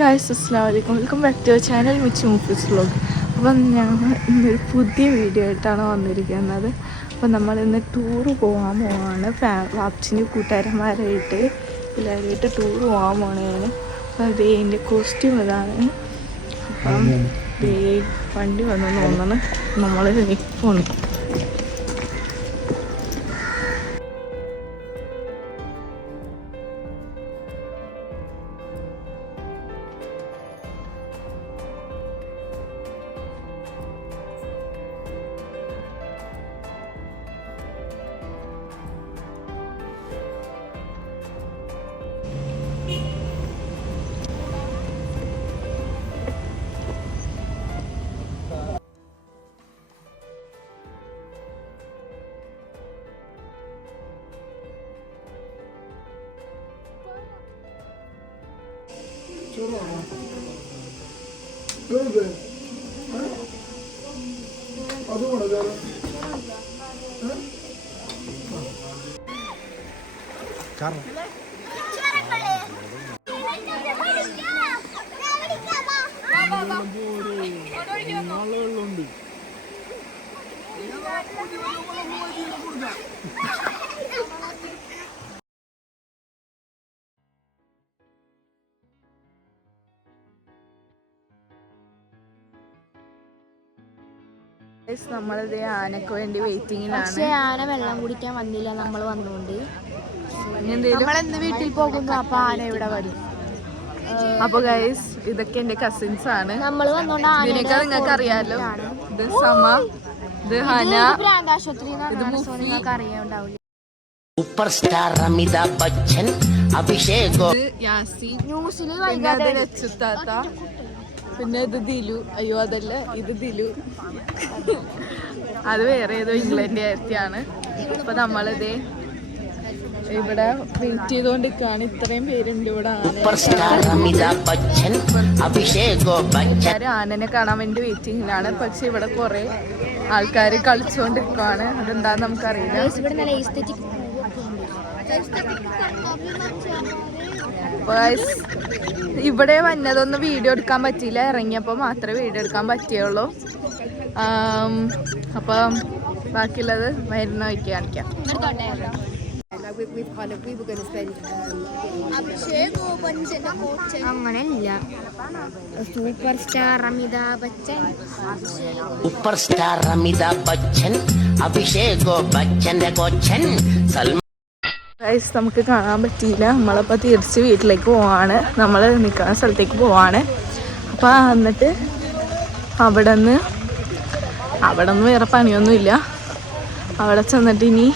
Guys അസ്സലാമു അലൈക്കും, welcome back to channel Michu Moofees vlog. അപ്പം ഞങ്ങൾ ഇന്നൊരു പുതിയ വീഡിയോ ആയിട്ടാണ് വന്നിരിക്കുന്നത്. അപ്പം നമ്മൾ ഇന്ന് ടൂറ് പോകാൻ പോവാണ്. വാപ്സിൻ്റെ കൂട്ടുകാരന്മാരായിട്ട് എല്ലാവരുമായിട്ട് ടൂറ് പോകാൻ പോണേന്. അപ്പം അതേ എൻ്റെ കോസ്റ്റ്യൂം ഇതാണ്. അപ്പം വണ്ടി വന്നു തോന്നണം, നമ്മൾ പോകണം. നമ്മളിത് ആനക്ക് വേണ്ടി വെയിറ്റിങ്ങിലാണ്. പക്ഷേ ആന വെള്ളം കുടിക്കാൻ വന്നില്ല. നമ്മൾ വന്നുകൊണ്ട് നമ്മളെന്ന് വീട്ടിൽ പോകുന്നു. അപ്പൊ ആന ഇവിടെ വരും. അപ്പൊ ഗൈസ്, ഇതൊക്കെ എന്റെ കസിൻസ് ആണ്. നമ്മൾ വന്നോണ്ട് ഇതിനൊക്കെ നിങ്ങൾക്ക് അറിയാലോ. ഇത് സമ, ഇത് ഹന, ഇത് നിങ്ങൾക്ക് അറിയാണ്ടാവില്ല. സൂപ്പർ സ്റ്റാർ അമിതാഭ് ബച്ചൻ, അഭിഷേക്, യാസീൻ, ന്യൂസിൽ പിന്നെ അത് രച്ചുത്താത്ത, പിന്നെ ഇത് ദിലു. അയ്യോ അതല്ല, ഇത് ദിലു. അത് വേറെ ഏതോ ഇംഗ്ലണ്ടിലാണ്. അപ്പൊ നമ്മളിതേ ഇവിടെ വെയിറ്റ് ചെയ്തോണ്ടിരിക്കാണ്. ഇത്രയും പേരുണ്ട് ഇവിടെ. ആനനെ കാണാൻ വേണ്ടി വെയിറ്റിംഗിലാണ്. പക്ഷെ ഇവിടെ കുറെ ആൾക്കാർ കളിച്ചുകൊണ്ടിരിക്കുവാണ്. അതെന്താന്ന് നമുക്കറിയില്ല. ഇവിടെ വന്നതൊന്നും വീഡിയോ എടുക്കാൻ പറ്റിയില്ല. ഇറങ്ങിയപ്പോൾ മാത്രമേ വീഡിയോ എടുക്കാൻ പറ്റിയുള്ളൂ. അപ്പം ബാക്കിയുള്ളത് വരുന്ന വഴിക്ക് കാണിക്കാം. അങ്ങനെയല്ല, super star Amitabh Bachchan, super star Amitabh Bachchan, Abhishek ബച്ചന്റെ കൊച്ചൻ സൽമാൻ. നമുക്ക് കാണാൻ പറ്റിയില്ല. നമ്മളപ്പോൾ തിരിച്ച് വീട്ടിലേക്ക് പോവാണ്. നമ്മൾ നിൽക്കുന്ന സ്ഥലത്തേക്ക് പോവാണ്. അപ്പോൾ എന്നിട്ട് അവിടെ നിന്ന് വേറെ പണിയൊന്നുമില്ല. അവിടെ ചെന്നിട്ട് ഇനി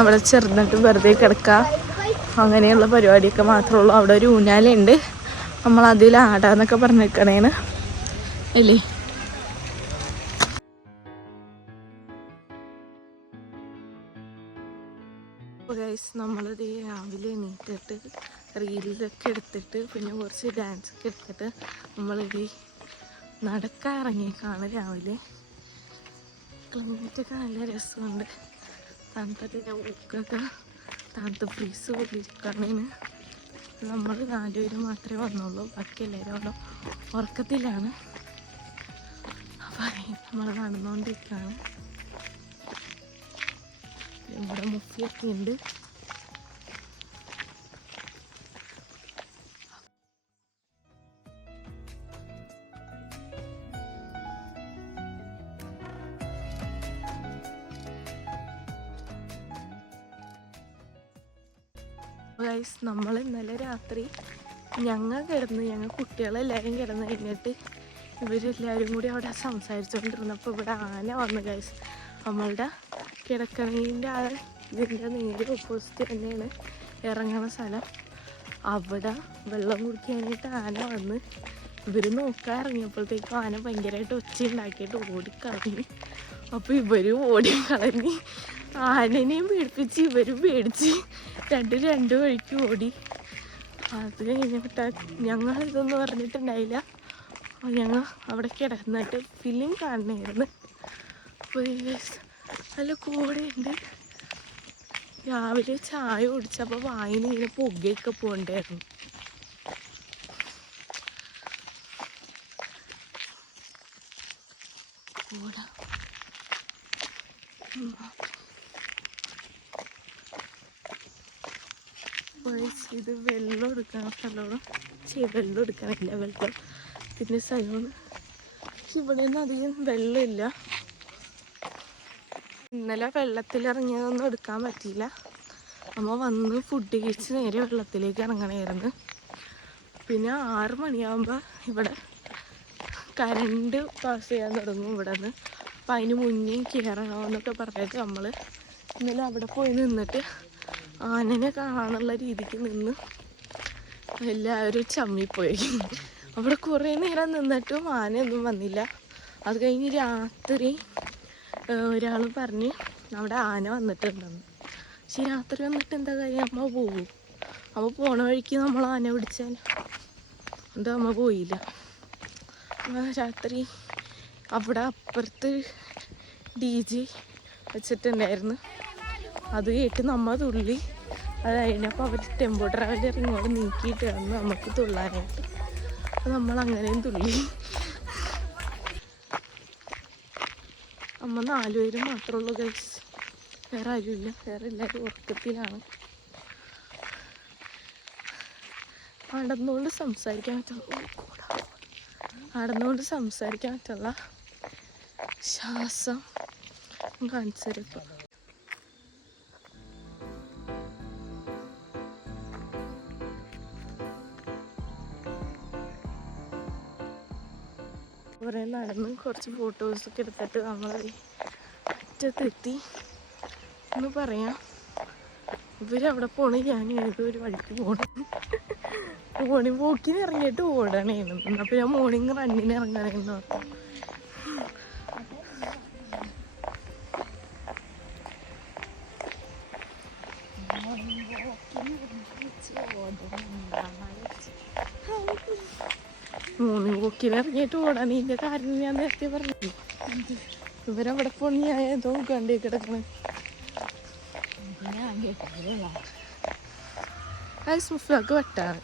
അവിടെ ചെറുന്നിട്ട് വെറുതെ കിടക്കുക, അങ്ങനെയുള്ള പരിപാടിയൊക്കെ മാത്രമേ ഉള്ളൂ. അവിടെ ഒരു ഊഞ്ഞാലുണ്ട്. നമ്മളതിൽ ആടാന്നൊക്കെ പറഞ്ഞിരിക്കണേന് അല്ലേ. നമ്മളിത് രാവിലെ എണീറ്റിട്ട് റീൽസൊക്കെ എടുത്തിട്ട് പിന്നെ കുറച്ച് ഡാൻസൊക്കെ എടുത്തിട്ട് നമ്മളിത് നടക്കാൻ ഇറങ്ങിയേക്കാണ് രാവിലെ. ക്ലൈമറ്റൊക്കെ നല്ല രസമുണ്ട്. തണുത്തിട്ട് ഊക്കൊക്കെ തണുത്ത് ഫ്രീസ് പോലിരിക്കണേന്. നമ്മൾ 4 പേര് മാത്രമേ വന്നുള്ളൂ. ബാക്കി എല്ലാവരും അവിടെ ഉറക്കത്തിലാണ്. അപ്പം നമ്മൾ നടന്നുകൊണ്ടിരിക്കുകയാണ്. ഇവിടെ മുഫിയൊക്കെ ഉണ്ട്. നമ്മൾ ഇന്നലെ രാത്രി ഞങ്ങൾ കുട്ടികളെല്ലാവരും കിടന്ന് കഴിഞ്ഞിട്ട് ഇവരെല്ലാവരും കൂടി അവിടെ സംസാരിച്ചുകൊണ്ടിരുന്നപ്പോൾ ഇവിടെ ആന വന്നു ഗൈസ്. നമ്മളുടെ കിടക്കണീൻ്റെ ഇതിൻ്റെ നേരെ ഓപ്പോസിറ്റ് തന്നെയാണ് ഇറങ്ങണ സ്ഥലം. അവിടെ വെള്ളം കുടിക്കാനായിട്ട് ആന വന്ന് ഇവർ നോക്കാൻ ഇറങ്ങിയപ്പോഴത്തേക്കും ആന ഭയങ്കരമായിട്ട് ഒച്ച ഉണ്ടാക്കിയിട്ട് ഓടിക്കളഞ്ഞു. അപ്പോൾ ഇവരും ഓടിക്കളഞ്ഞ് ആനനെയും പേടിപ്പിച്ച് ഇവരും പേടിച്ച് രണ്ട് വഴിക്ക് ഓടി. അത് കഴിഞ്ഞിട്ട് ഞങ്ങളിതൊന്നും പറഞ്ഞിട്ടുണ്ടായില്ല. ഞങ്ങൾ അവിടെ കിടന്നിട്ട് ഫിലിം കാണണമായിരുന്നു. അപ്പോൾ നല്ല കൂടെയുണ്ട്. രാവിലെ ചായ കുടിച്ചപ്പോൾ വായിന് ഇങ്ങനെ പുകയൊക്കെ പോകണ്ടായിരുന്നു. ഓട. ഇത് വെള്ളം എടുക്കണം സ്ഥലമാണ്. വെള്ളം എടുക്കണില്ല, വെള്ളം പിന്നെ സ്ഥലമാണ്. പക്ഷെ ഇവിടെ ഒന്നും അധികം വെള്ളമില്ല. ഇന്നലെ വെള്ളത്തിലിറങ്ങിയതൊന്നും എടുക്കാൻ പറ്റിയില്ല. അമ്മ വന്ന് ഫുഡ് കഴിച്ച് നേരെ വെള്ളത്തിലേക്ക് ഇറങ്ങണമായിരുന്നു. പിന്നെ 6 മണിയാകുമ്പോൾ ഇവിടെ കറണ്ട് പാസ് ചെയ്യാൻ തുടങ്ങും ഇവിടെ നിന്ന്. അപ്പം അതിന് മുന്നേ കയറണമെന്നൊക്കെ പറഞ്ഞിട്ട് നമ്മൾ ഇന്നലെ അവിടെ പോയി നിന്നിട്ട് ആനനെ കാണാനുള്ള രീതിക്ക് നിന്ന് എല്ലാവരും ചമ്മിപ്പോയി. അവിടെ കുറേ നേരം നിന്നിട്ടും ആനയൊന്നും വന്നില്ല. അത് കഴിഞ്ഞ് രാത്രി ഒരാൾ പറഞ്ഞ് അവിടെ ആന വന്നിട്ടുണ്ടെന്ന്. പക്ഷെ രാത്രി വന്നിട്ട് എന്താ കാര്യം, അമ്മ പോകും. അമ്മ പോണ വഴിക്ക് നമ്മൾ ആന പിടിച്ചാൽ എന്താ, അമ്മ പോയില്ല. രാത്രി അവിടെ അപ്പുറത്ത് DJ വെച്ചിട്ടുണ്ടായിരുന്നു. അത് കേട്ട് നമ്മ തുള്ളി. അത് കഴിഞ്ഞപ്പോൾ അവർ ടെമ്പോ ട്രാവലർ ഇങ്ങോട്ട് നീക്കിയിട്ട് വന്ന് നമുക്ക് തുള്ളാനായിട്ട്. അപ്പോൾ നമ്മൾ അങ്ങനെയും തുള്ളി. അമ്മ 4 പേര് മാത്രമേ ഉള്ളൂ ഗൈസ്, വേറെ ആരുമില്ല. വേറെ എല്ലാവരും ഉറക്കത്തിലാണ്. നടന്നുകൊണ്ട് സംസാരിക്കാൻ പറ്റുള്ള ശ്വാസം കാണിച്ചെടുക്കും. കുറേ നടന്ന് കുറച്ച് ഫോട്ടോസൊക്കെ എടുത്തിട്ട് നമ്മൾ അറ്റത്തെത്തി എന്ന് പറയാം. ഇവരവിടെ പോണേ, ഞാൻ ഏതൊരു വഴിക്ക് മോർണിംഗ് വോക്കിന് ഇറങ്ങിയിട്ട് ഓടണേന്ന്. അപ്പോൾ ഞാൻ മോർണിംഗ് റണ്ണിന് ഇറങ്ങണേന്ന് പറഞ്ഞു. മോർണിംഗ് വോക്കിന് ഇറങ്ങിയിട്ട് ഓടാനീൻ്റെ കാരണം ഞാൻ നേരത്തെ പറഞ്ഞു. ഇവരവിടെ പോണി ഞാൻ ഏതോ കണ്ടി കിടക്കണേ. മുഫ്ലാക്ക് വട്ടാണ്.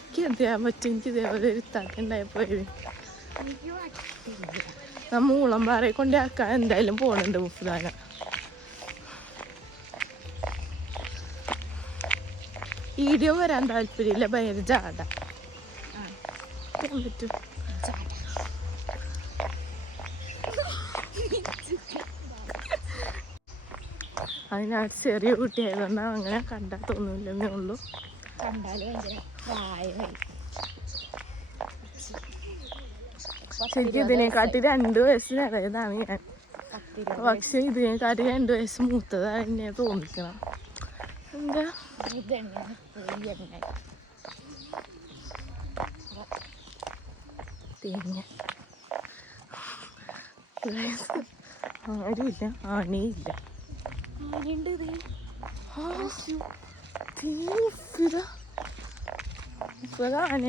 എനിക്ക് എന്ത് ചെയ്യാൻ പറ്റും? എനിക്ക് ഇതേപോലെ ഒരു തട്ടുണ്ടായപ്പോയത് നമ്മ ഊളംപാറയെ കൊണ്ടാക്കാൻ എന്തായാലും പോണുണ്ട് മുഫ്ലാന. വീഡിയോ വരാൻ താല്പര്യമില്ല, ഭയങ്കര ജാട. പറ്റും അതിനകത്ത് ചെറിയ കുട്ടിയായതുകൊണ്ടാണ് അങ്ങനെ കണ്ടാൽ തോന്നില്ലെന്നേ ഉള്ളൂ. ശരിക്കും ഇതിനെക്കാട്ടി 2 വയസ്സ് നിറയതാണ് ഞാൻ. പക്ഷെ ഇതിനെക്കാട്ടി 2 വയസ്സ് മൂത്തതാണ് എന്നെ തോന്നിക്കണം. എന്താ തേങ്ങ ആരുമില്ല, ആനയില്ല. ആനയുണ്ട് ആന.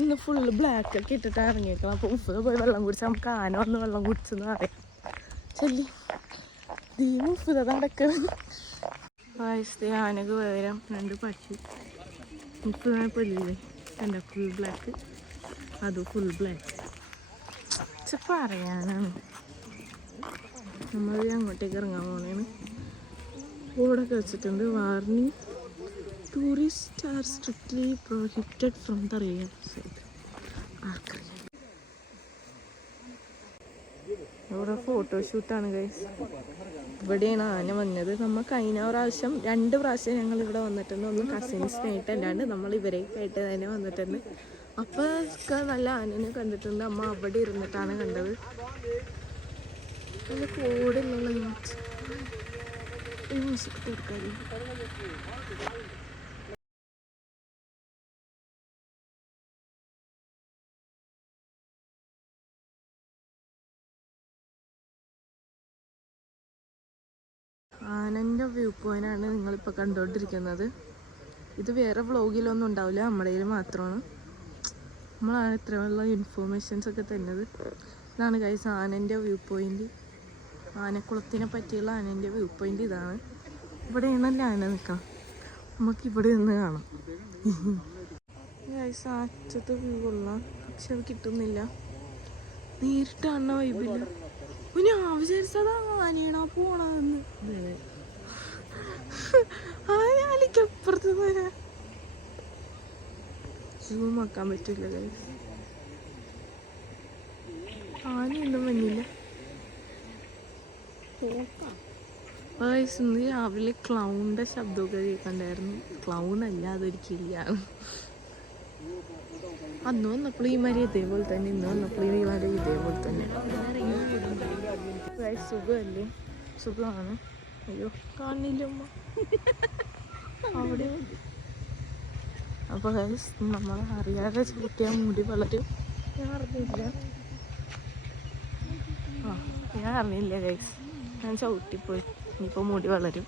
ഇന്ന് ഫുള്ള് ബ്ലാക്ക് ഒക്കെ ഇട്ടിട്ടാണ് ഇറങ്ങിയേക്കണം. അപ്പോൾ ഉപ്പ പോയി വെള്ളം കുടിച്ചാൽ നമുക്ക് ആന വന്ന് വെള്ളം കുടിച്ചെന്ന് പറയാം. ചെല്ലി ഉപ്പ നടക്കണം. വയസ്സത്തെ ആനക്ക് പകരം 2 പക്ഷി. ഉപ്പ് പൊല്ലില്ലേ എൻ്റെ ഫുൾ ബ്ലാക്ക്, അതും ഫുൾ ബ്ലാക്ക്. പറയാനാണ് നമ്മൾ അങ്ങോട്ടേക്ക് ഇറങ്ങാൻ പോണേന്ന്. ബോർഡൊക്കെ വെച്ചിട്ടുണ്ട്. Warning, tourist are strictly prohibited from the rear side. ഇവിടെ ഫോട്ടോഷൂട്ടാണ് ഗൈസ്. ഇവിടെയാണ് ആന വന്നത്. നമ്മൾ കഴിഞ്ഞ പ്രാവശ്യം 2 പ്രാവശ്യം ഞങ്ങൾ ഇവിടെ വന്നിട്ടുണ്ട്. ഒന്ന് കസിൻസിനായിട്ട്, അല്ലാണ്ട് നമ്മൾ ഇവരെയൊക്കെയായിട്ട് തന്നെ വന്നിട്ടുണ്ട്. അപ്പോൾ ഒക്കെ നല്ല ആനനെ കണ്ടിട്ടുണ്ട്. അമ്മ അവിടെ ഇരുന്നിട്ടാണ് കണ്ടത്. നല്ല കോടിലുള്ള മ്യൂസിക് തീർക്കാതെ ആനൻ്റെ വ്യൂ പോയിൻ്റാണ് നിങ്ങളിപ്പോൾ കണ്ടുകൊണ്ടിരിക്കുന്നത്. ഇത് വേറെ വ്ളോഗിലൊന്നും ഉണ്ടാവില്ല, നമ്മുടെ കയ്യിൽ മാത്രമാണ്. നമ്മളാണ് ഇത്രയുള്ള ഇൻഫോർമേഷൻസ് ഒക്കെ തന്നത്. ഇതാണ് ഗൈസ് ആനൻ്റെ വ്യൂ പോയിൻ്റ്. ആനക്കുളത്തിനെ പറ്റിയുള്ള ആനൻ്റെ വ്യൂ പോയിൻ്റ് ഇതാണ്. ഇവിടെയാണല്ലോ ആന നിൽക്കാം. നമുക്കിവിടെ നിന്ന് കാണാം. ഗൈസ് അറ്റത്ത് വ്യൂ കൊള്ളാം, പക്ഷെ അത് കിട്ടുന്നില്ല. നേരിട്ട് അണ്ണ വൈബില്ല. ഞാൻ വിചാരിച്ചതാ ആനയാണോ പോണെന്ന്. ആനയ്ക്കപ്പുറത്ത് വരാ സൂം ആക്കാൻ പറ്റില്ല. ആനയൊന്നും വന്നില്ല. ഇന്ന് രാവിലെ ക്ലൗണിന്റെ ശബ്ദമൊക്കെ കേൾക്കണ്ടായിരുന്നു. ക്ലൗൺ അല്ല, അതൊരു കിളിയാണ്. അന്ന് വന്നപ്പോൾ ഈ മരം ഇതേപോലെ തന്നെ, ഇന്ന് വന്നപ്പോൾ ഈ മരം ഇതേപോലെ തന്നെ. സുഖമല്ലേ? സുഖമാണ്. അയ്യോ കാണില്ല അവിടെ. അപ്പോൾ നമ്മൾ അറിയാതെ ചവിട്ടിയാൽ മുടി വളരും. ഞാൻ അറിഞ്ഞില്ല ഗൈസ്. ഞാൻ ചവിട്ടിപ്പോയി. ഇനിയിപ്പോൾ മുടി വളരും.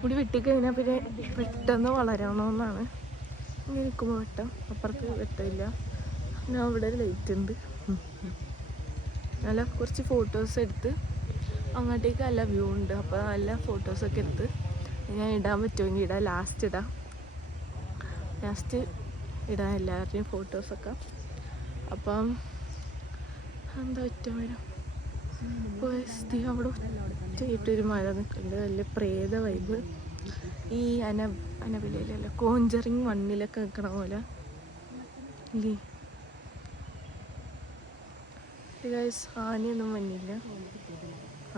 മുടി വെട്ടിക്കഴിഞ്ഞാൽ പിന്നെ പെട്ടെന്ന് വളരണമെന്നാണ്. ഇങ്ങനെ നിൽക്കുമ്പോൾ വെട്ടം, അപ്പുറത്ത് വെട്ടമില്ല. പിന്നെ അവിടെ ലൈറ്റ് ഉണ്ട്. നല്ല കുറച്ച് ഫോട്ടോസ് എടുത്ത് അങ്ങോട്ടേക്ക് നല്ല വ്യൂ ഉണ്ട്. അപ്പോൾ നല്ല ഫോട്ടോസൊക്കെ എടുത്ത് ഞാൻ ഇടാൻ പറ്റുമെങ്കിൽ ഇടാം. ലാസ്റ്റ് ഇടാൻ എല്ലാവരുടെയും ഫോട്ടോസൊക്കെ. അപ്പം എന്താ ഒറ്റ മരം അവിടെ ഒറ്റയിട്ടൊരു മഴ നിൽക്കുന്നുണ്ട്. നല്ല പ്രേത വൈബ്. ഈ അനബിലയിലല്ല, കോഞ്ചറിങ് 1 നിൽക്കണ പോലെ ഇല്ലേ. ആനയൊന്നും വന്നില്ല.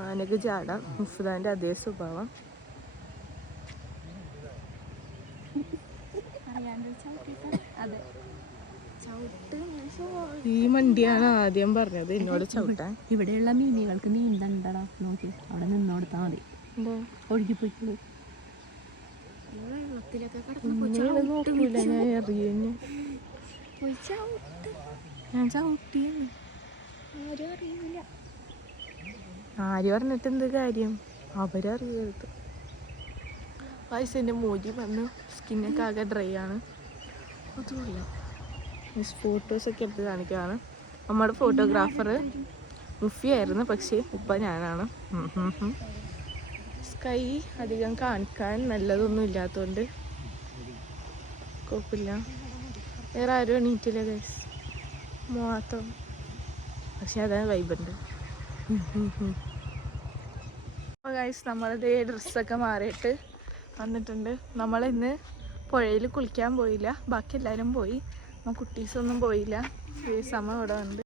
ആനക്ക് ചാടാം. മുഫ്താൻ്റെ അതേ സ്വഭാവം. ഈ മണ്ടിയാണ് ആദ്യം പറഞ്ഞത് എന്നോട് ചവിട്ടാൻ. ഇവിടെയുള്ള മീനുകൾക്ക് നീന്തണ്ടടാ, നോക്കി അവിടെ നിന്നോടുത്താ മതി. ഒഴുകിപ്പോയിക്കോളൂ. നോക്കൂല, ഞാൻ എറിയുന്നു. ഞാൻ ചവിട്ടിയാണ്. ആരും പറഞ്ഞിട്ട് എന്ത് കാര്യം, അവരറിയരുത്. വയസ്സിൻ്റെ മോജി വന്ന് സ്കിന്നൊക്കെ ആകെ ഡ്രൈ ആണ്. അതുമല്ല ഫോട്ടോസൊക്കെ എടുത്ത് കാണിക്കുകയാണ്. നമ്മുടെ ഫോട്ടോഗ്രാഫർ മുഫിയായിരുന്നു, പക്ഷേ ഇപ്പം ഞാനാണ്. സ്കൈ അധികം കാണിക്കാൻ നല്ലതൊന്നും ഇല്ലാത്തതുകൊണ്ട് കുഴപ്പമില്ല. വേറെ ആരും എണീറ്റില്ല ഗൈസ്, മാത്രം. പക്ഷെ അതാണ് വൈബുണ്ട്. അപ്പോൾ ഗൈസ് നമ്മളിതേ ഡ്രസ്സൊക്കെ മാറിയിട്ട് വന്നിട്ടുണ്ട്. നമ്മളിന്ന് പുഴയിൽ കുളിക്കാൻ പോയില്ല, ബാക്കി എല്ലാവരും പോയി. കുട്ടീസൊന്നും പോയില്ല. സമയം ഇവിടെ ഉണ്ട്.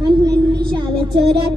عن من مشى بتورات